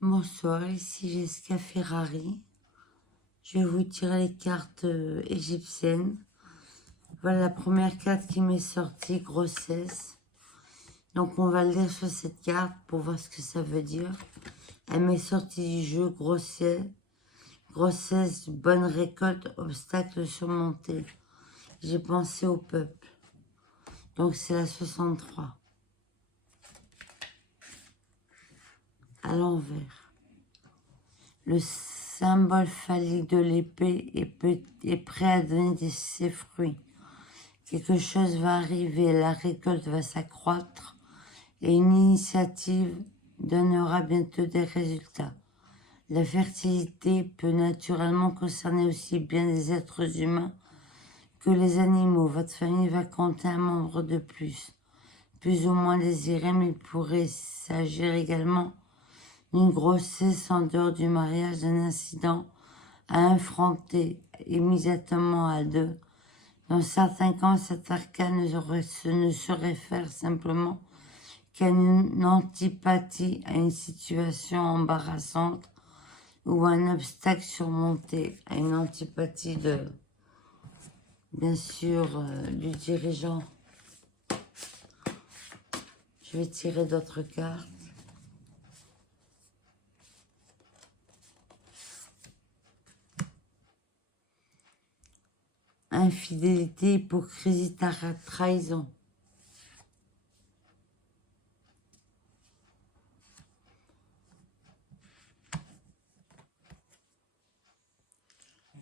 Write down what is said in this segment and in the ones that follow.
Bonsoir, ici Jessica Ferrari. Je vais vous tirer les cartes égyptiennes. Voilà la première carte qui m'est sortie, grossesse. Donc on va lire sur cette carte pour voir ce que ça veut dire. Elle m'est sortie du jeu, grossesse, bonne récolte, obstacle surmonté. J'ai pensé au peuple. Donc c'est la 63. À l'envers. Le symbole phallique de l'épée est prêt à donner ses fruits. Quelque chose va arriver, la récolte va s'accroître et une initiative donnera bientôt des résultats. La fertilité peut naturellement concerner aussi bien les êtres humains que les animaux. Votre famille va compter un membre de plus ou moins désiré, mais il pourrait s'agir également d'une grossesse en dehors du mariage, d'un incident à affronter immédiatement à deux. Dans certains cas, cet arcane ne se réfère simplement qu'à une antipathie à une situation embarrassante ou à un obstacle surmonté, à une antipathie bien sûr, du dirigeant. Je vais tirer d'autres cartes. Infidélité, hypocrisie, trahison.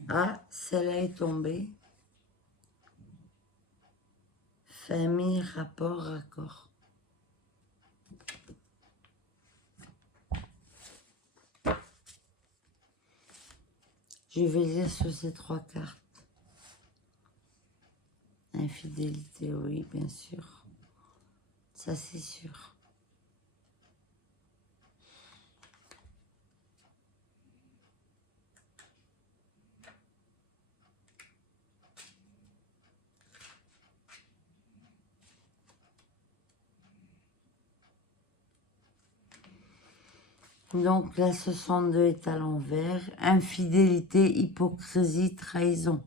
Ah, celle-là est tombée. Famille, rapport, raccord. Je vais lire sur ces trois cartes. Infidélité, oui, bien sûr. Ça, c'est sûr. Donc, la 62 est à l'envers. Infidélité, hypocrisie, trahison.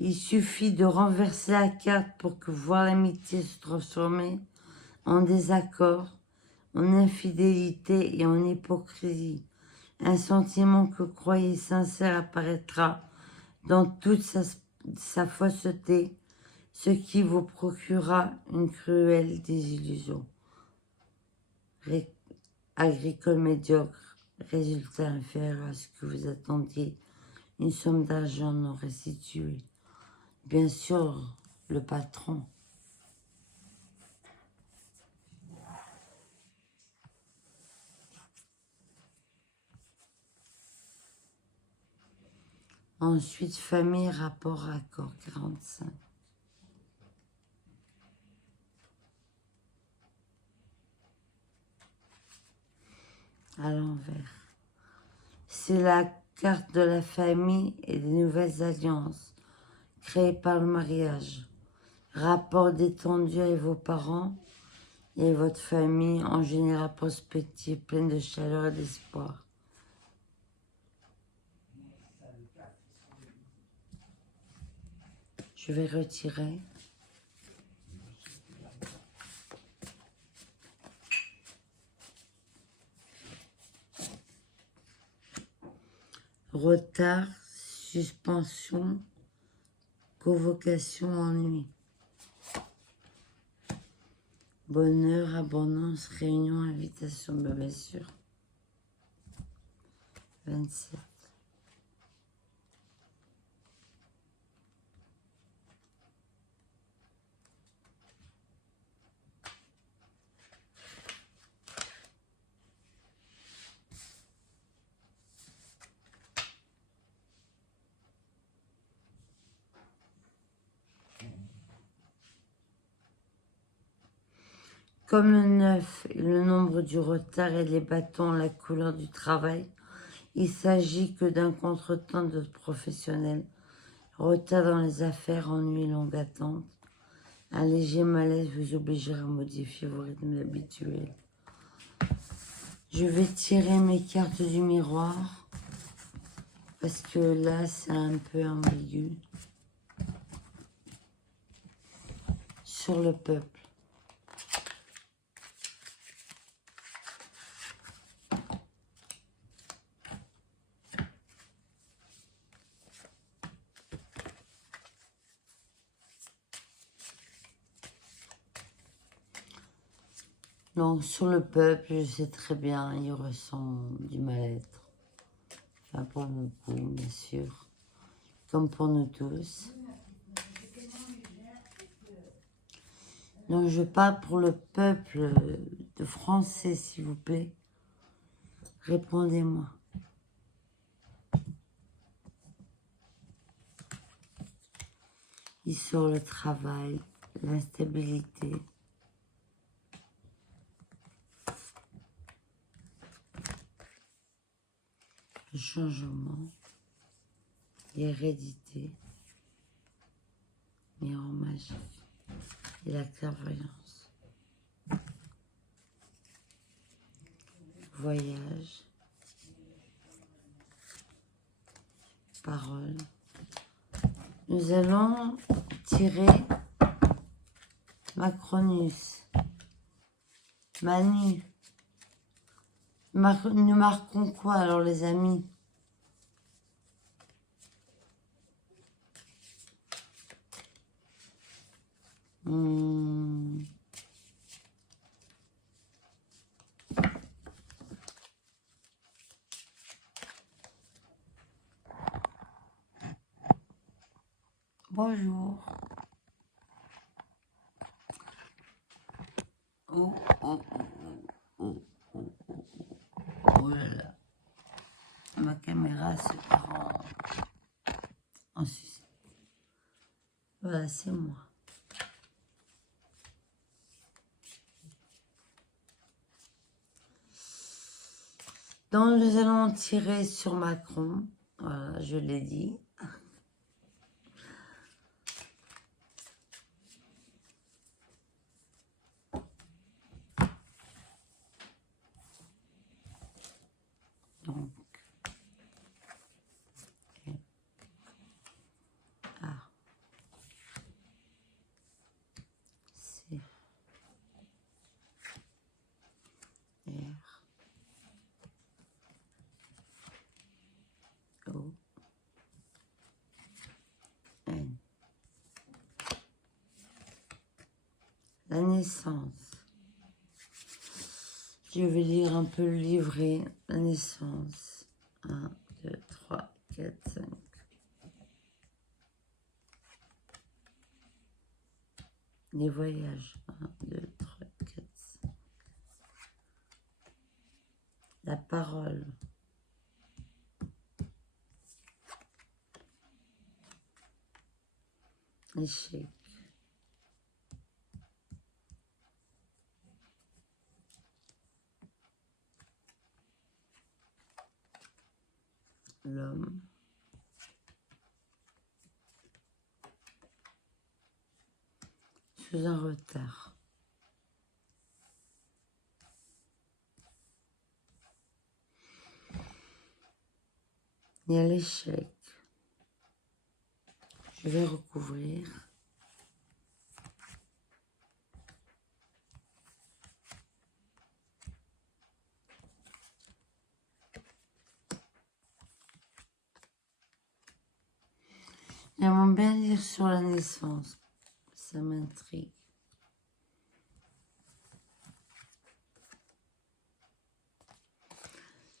Il suffit de renverser la carte pour que voir l'amitié se transformer en désaccord, en infidélité et en hypocrisie. Un sentiment que croyez sincère apparaîtra dans toute sa fausseté, ce qui vous procurera une cruelle désillusion. Agricole médiocre, résultat inférieur à ce que vous attendiez, une somme d'argent non restituée. Bien sûr, le patron. Ensuite, famille, rapport, accord, 45. À l'envers. C'est la carte de la famille et des nouvelles alliances créées par le mariage. Rapport détendu avec vos parents et votre famille en général prospective, pleine de chaleur et d'espoir. Je vais retirer. Retard, suspension, convocation, ennui. Bonheur, abondance, réunion, invitation, bien sûr. 27. Comme le 9 est le nombre du retard et les bâtons la couleur du travail, il s'agit que d'un contretemps de professionnel. Retard dans les affaires, ennui, longue attente. Un léger malaise vous obligera à modifier vos rythmes habituels. Je vais tirer mes cartes du miroir. Parce que là, c'est un peu ambigu. Sur le peuple. Donc, sur le peuple, je sais très bien, il ressent du mal-être. Enfin, pour beaucoup, bien sûr. Comme pour nous tous. Donc, je parle pour le peuple de Français, s'il vous plaît. Répondez-moi. Il sort le travail, l'instabilité. Le changement, l'hérédité, miroir magique et la clairvoyance. Voyage, parole. Nous allons tirer Macronus, Manu. Nous marquons quoi alors les amis? Bonjour. Oh, oh, oh, oh, oh, oh là là. Ma caméra se prend en sucette. Voilà, c'est moi. Donc, nous allons tirer sur Macron. Voilà, je l'ai dit. Donc, A, C, R, O, N. La naissance. Je vais lire un peu le livret. La naissance. 1, 2, 3, 4, 5. Les voyages. 1, 2, 3, 4, 5. La parole. L'échec. L'homme. Sous un retard. Il y a l'échec. Je vais recouvrir. J'aimerais bien lire sur la naissance. Ça m'intrigue.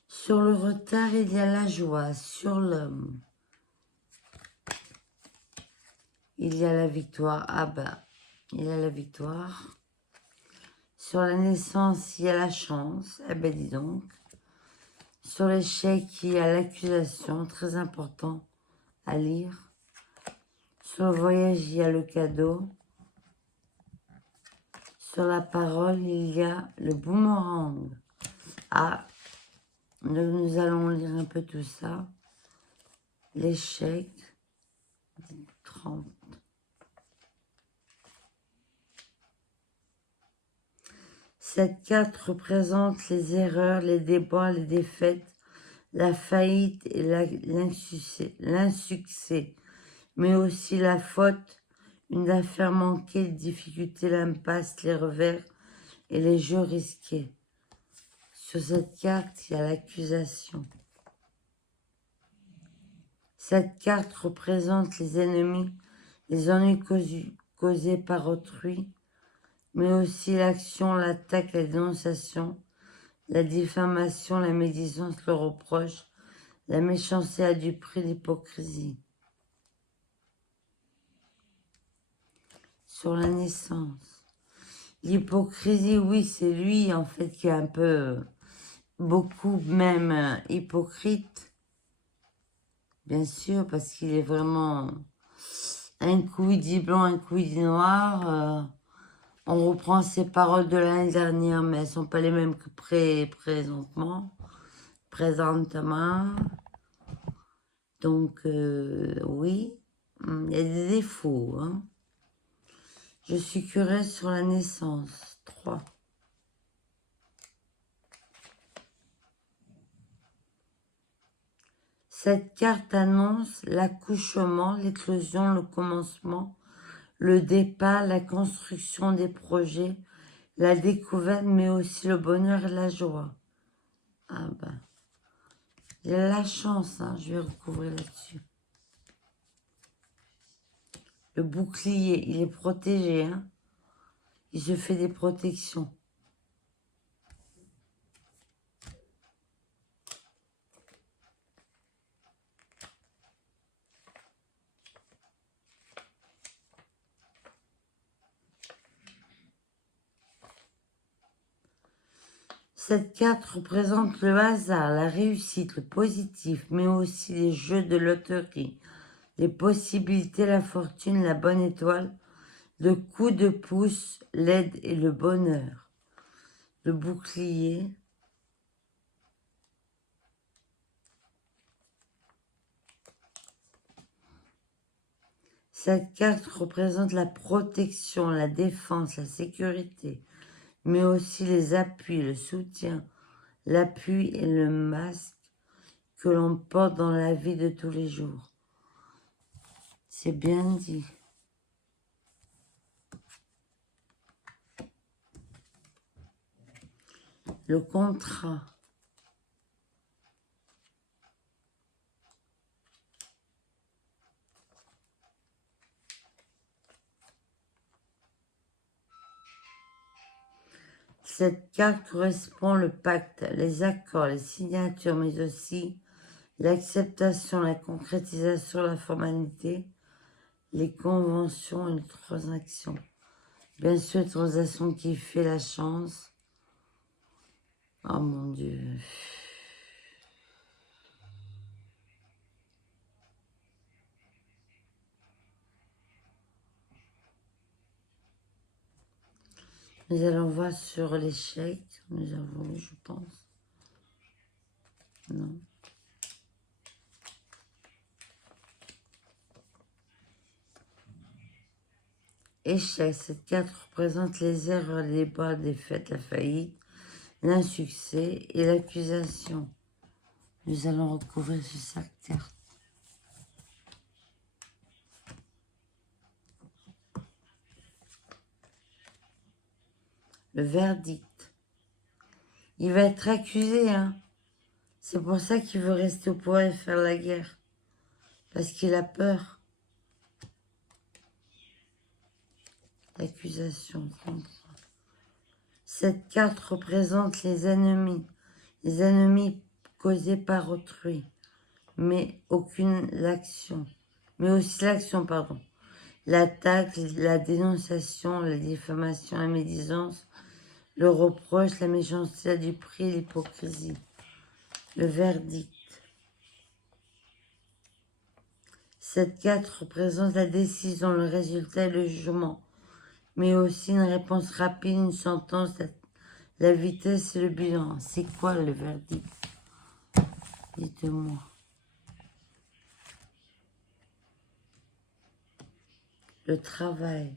Sur le retard, il y a la joie. Sur l'homme, il y a la victoire. Ah ben, il y a la victoire. Sur la naissance, il y a la chance. Eh ben, dis donc. Sur l'échec, il y a l'accusation. Très important à lire. Sur le voyage, il y a le cadeau. Sur la parole, il y a le boomerang. Ah, nous allons lire un peu tout ça. L'échec, 30. Cette carte représente les erreurs, les déboires, les défaites, la faillite et l'insuccès, mais aussi la faute, une affaire manquée, les difficultés, l'impasse, les revers et les jeux risqués. Sur cette carte, il y a l'accusation. Cette carte représente les ennemis, les ennuis causés par autrui, mais aussi l'action, l'attaque, la dénonciation, la diffamation, la médisance, le reproche, la méchanceté a du prix, l'hypocrisie. Sur la naissance. L'hypocrisie, oui, c'est lui, en fait, qui est un peu, beaucoup même hypocrite. Bien sûr, parce qu'il est vraiment un coup il dit blanc, un coup il dit noir. On reprend ses paroles de l'année dernière, mais elles sont pas les mêmes que présentement. Donc, oui, il y a des défauts. Hein. Je suis curieuse sur la naissance. 3. Cette carte annonce l'accouchement, l'éclosion, le commencement, le départ, la construction des projets, la découverte, mais aussi le bonheur et la joie. Ah ben, il a la chance, hein, je vais recouvrir là-dessus. Le bouclier, il est protégé, hein. Il se fait des protections. Cette carte représente le hasard, la réussite, le positif, mais aussi les jeux de loterie, les possibilités, la fortune, la bonne étoile, le coup de pouce, l'aide et le bonheur. Le bouclier. Cette carte représente la protection, la défense, la sécurité, mais aussi les appuis, le soutien, l'appui et le masque que l'on porte dans la vie de tous les jours. C'est bien dit. Le contrat. Cette carte correspond au pacte, les accords, les signatures, mais aussi l'acceptation, la concrétisation, la formalité, les conventions et les transactions. Bien sûr, les transactions qui fait la chance. Oh mon Dieu. Nous allons voir sur l'échec. Nous avons, je pense. Non. Échec. Cette carte représente les erreurs, les déboires, les défaites, la faillite, l'insuccès et l'accusation. Nous allons recouvrir sur cette carte. Le verdict. Il va être accusé, hein. C'est pour ça qu'il veut rester au pouvoir et faire la guerre. Parce qu'il a peur. L'accusation. Cette carte représente les ennemis. Les ennemis causés par autrui. Mais aucune l'action. Mais aussi l'action, pardon. L'attaque, la dénonciation, la diffamation, la médisance, le reproche, la méchanceté, la duperie, l'hypocrisie. Le verdict. Cette carte représente la décision, le résultat et le jugement, mais aussi une réponse rapide, une sentence, la vitesse et le bilan. C'est quoi le verdict? Dites-moi. Le travail.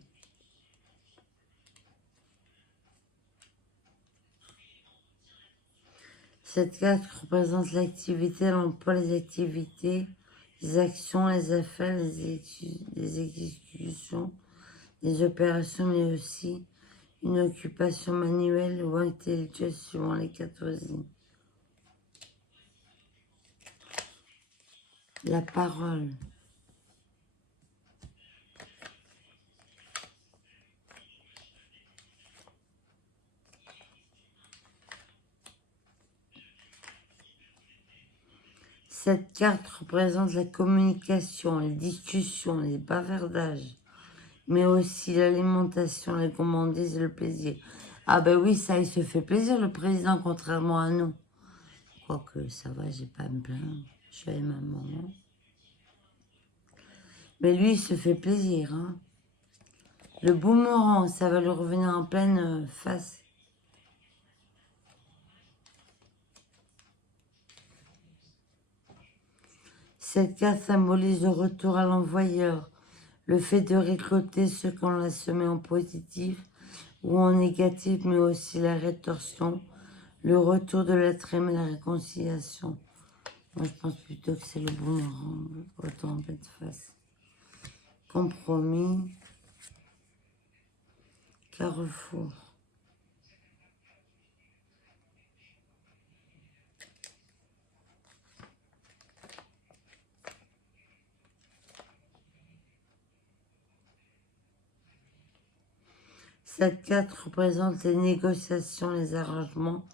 Cette carte représente l'activité, l'emploi, les activités, les actions, les affaires, les exécutions, les opérations, mais aussi une occupation manuelle ou intellectuelle suivant les quatre voisines. La parole. Cette carte représente la communication, les discussions, les bavardages, mais aussi l'alimentation, les gourmandises et le plaisir. Ah ben oui, ça, il se fait plaisir, le président, contrairement à nous. Quoique, ça va, j'ai pas à me plaindre. Je suis avec ma maman. Mais lui, il se fait plaisir, hein. Le boomerang, ça va lui revenir en pleine face. Cette carte symbolise le retour à l'envoyeur, le fait de récolter ce qu'on a semé en positif ou en négatif, mais aussi la rétorsion, le retour de l'être aimé, la réconciliation. Moi, je pense plutôt que c'est le boomerang, autant en pleine face. Compromis, carrefour. Cette carte représente les négociations, les arrangements,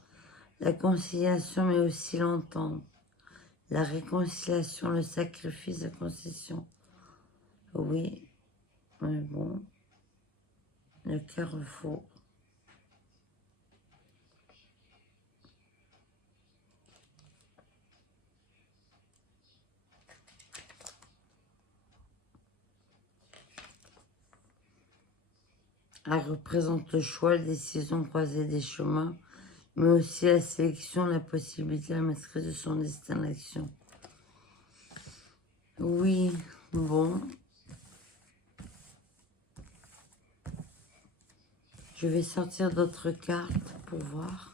la conciliation, mais aussi l'entente, la réconciliation, le sacrifice, la concession. Oui, mais bon, le carrefour. Elle représente le choix, la décision croisée des chemins, mais aussi la sélection, la possibilité, la maîtrise de son destin, l'action. Oui, bon. Je vais sortir d'autres cartes pour voir.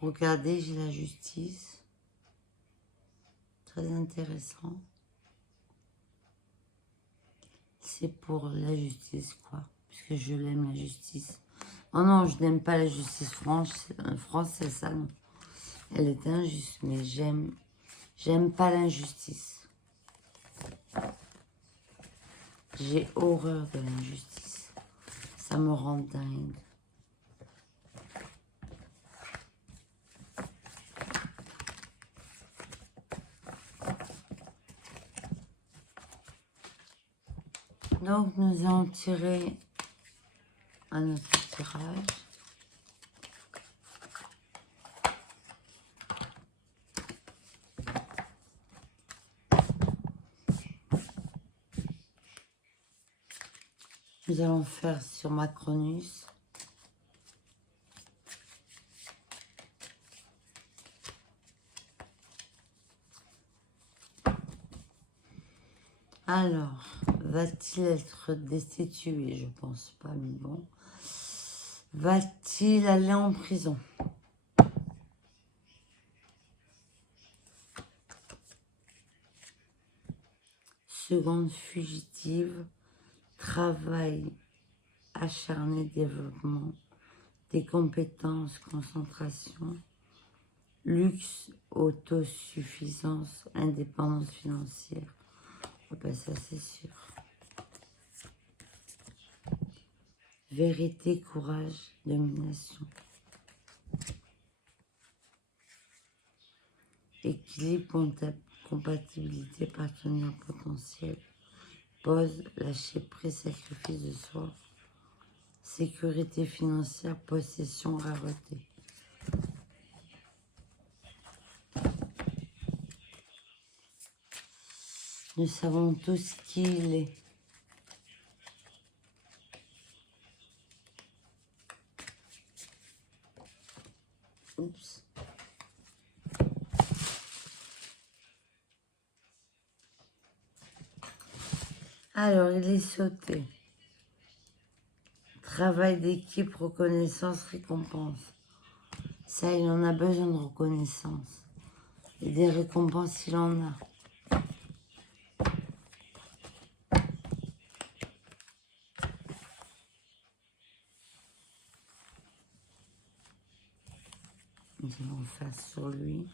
Regardez, j'ai la justice. Très intéressant. C'est pour la justice, quoi. Puisque je l'aime, la justice. Oh non, je n'aime pas la justice française, ça, non. Elle est injuste, mais j'aime pas l'injustice. J'ai horreur de l'injustice. Ça me rend dingue. Donc, nous allons tirer un autre tirage. Nous allons faire sur Macronus. Alors, va-t-il être destitué? Je pense pas, mais bon. Va-t-il aller en prison? Seconde fugitive, travail acharné, développement, des compétences, concentration, luxe, autosuffisance, indépendance financière. Ah ben ça c'est sûr. Vérité, courage, domination. Équilibre, compatibilité, partenaire potentiel. Pause, lâcher prise, sacrifice de soi. Sécurité financière, possession, rareté. Nous savons tous qui il est. Oups. Alors, il est sauté. Travail d'équipe, reconnaissance, récompense. Ça, il en a besoin de reconnaissance. Et des récompenses, il en a. Nous allons faire sur lui.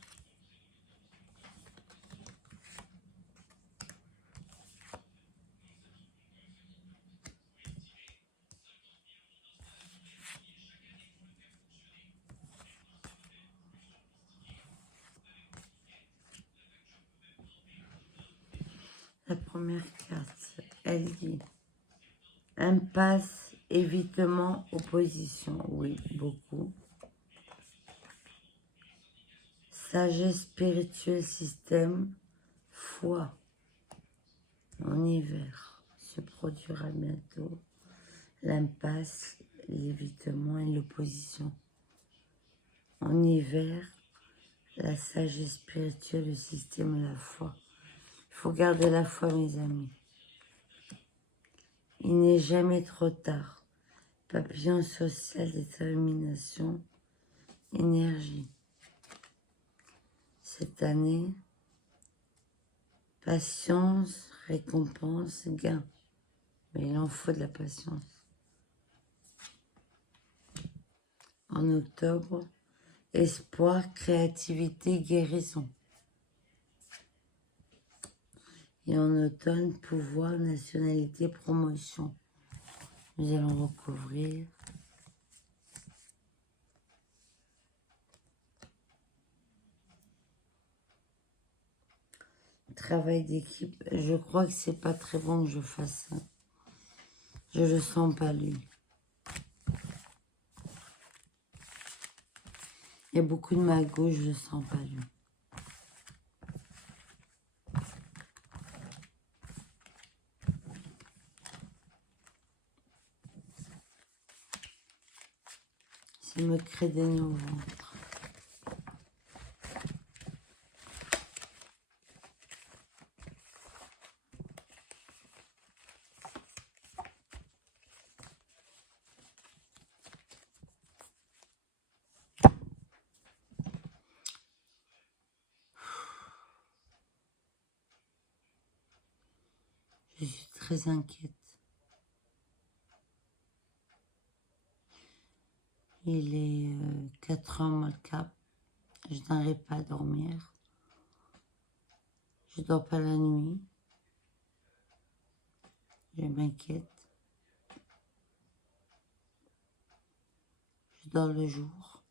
La première carte, elle dit impasse, évitement, opposition. Oui, beaucoup. Sagesse spirituelle, système, foi. En hiver, se produira bientôt l'impasse, l'évitement et l'opposition. En hiver, la sagesse spirituelle, le système et la foi. Il faut garder la foi, mes amis. Il n'est jamais trop tard. Papillon social, détermination, énergie. Cette année, patience, récompense, gain. Mais il en faut de la patience. En octobre, espoir, créativité, guérison. Et en automne, pouvoir, nationalité, promotion. Nous allons recouvrir. Travail d'équipe. Je crois que c'est pas très bon que je fasse ça. Je le sens pas, lui. Il y a beaucoup de magouilles, je le sens pas, lui. Ça me crée des nœuds au ventre. Je suis très inquiète. Il est 4 heures moins le cap. Je n'arrive pas à dormir. Je dors pas la nuit. Je m'inquiète. Je dors le jour.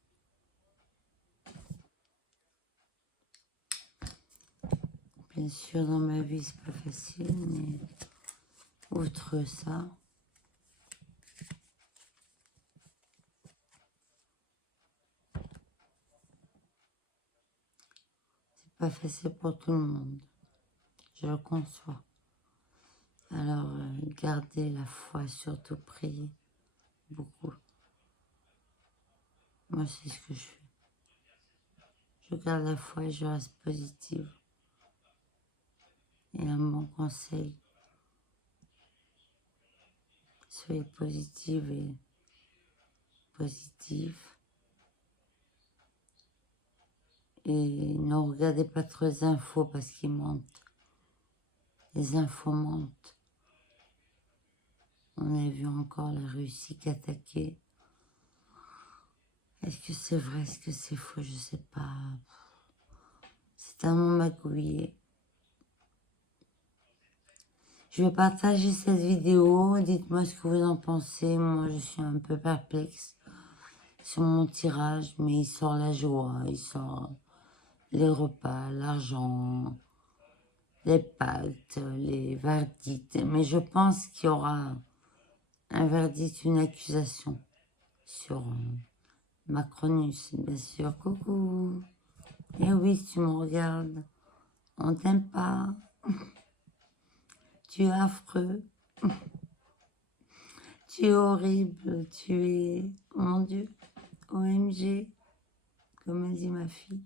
Bien sûr, dans ma vie, c'est pas facile, mais outre ça, c'est pas facile pour tout le monde. Je le conçois. Alors, gardez la foi, surtout priez beaucoup. Moi, c'est ce que je fais. Je garde la foi et je reste positive. Et un bon conseil, soyez positive et positive. Et ne regardez pas trop les infos parce qu'ils mentent. Les infos mentent. On a vu encore la Russie qui attaquait. Est-ce que c'est vrai, est-ce que c'est faux, je sais pas. C'est un monde magouillé. Je vais partager cette vidéo. Dites-moi ce que vous en pensez. Moi, je suis un peu perplexe sur mon tirage, mais il sort la joie, il sort les repas, l'argent, les pactes, les verdicts. Mais je pense qu'il y aura un verdict, une accusation sur Macronus, bien sûr. Coucou. Eh oui, si tu me regardes, on t'aime pas. Tu es affreux. Tu es horrible. Tu es... Mon Dieu. OMG. Comme a dit ma fille.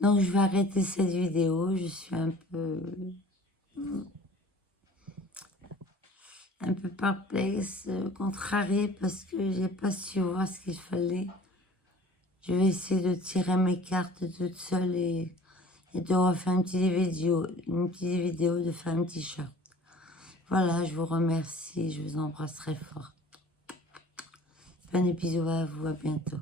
Donc, je vais arrêter cette vidéo. Je suis un peu un peu perplexe, contrariée parce que j'ai pas su voir ce qu'il fallait. Je vais essayer de tirer mes cartes toute seule et de refaire une petite vidéo de faire un t-shirt. Voilà, je vous remercie, je vous embrasse très fort. Plein de bisous à vous, à bientôt.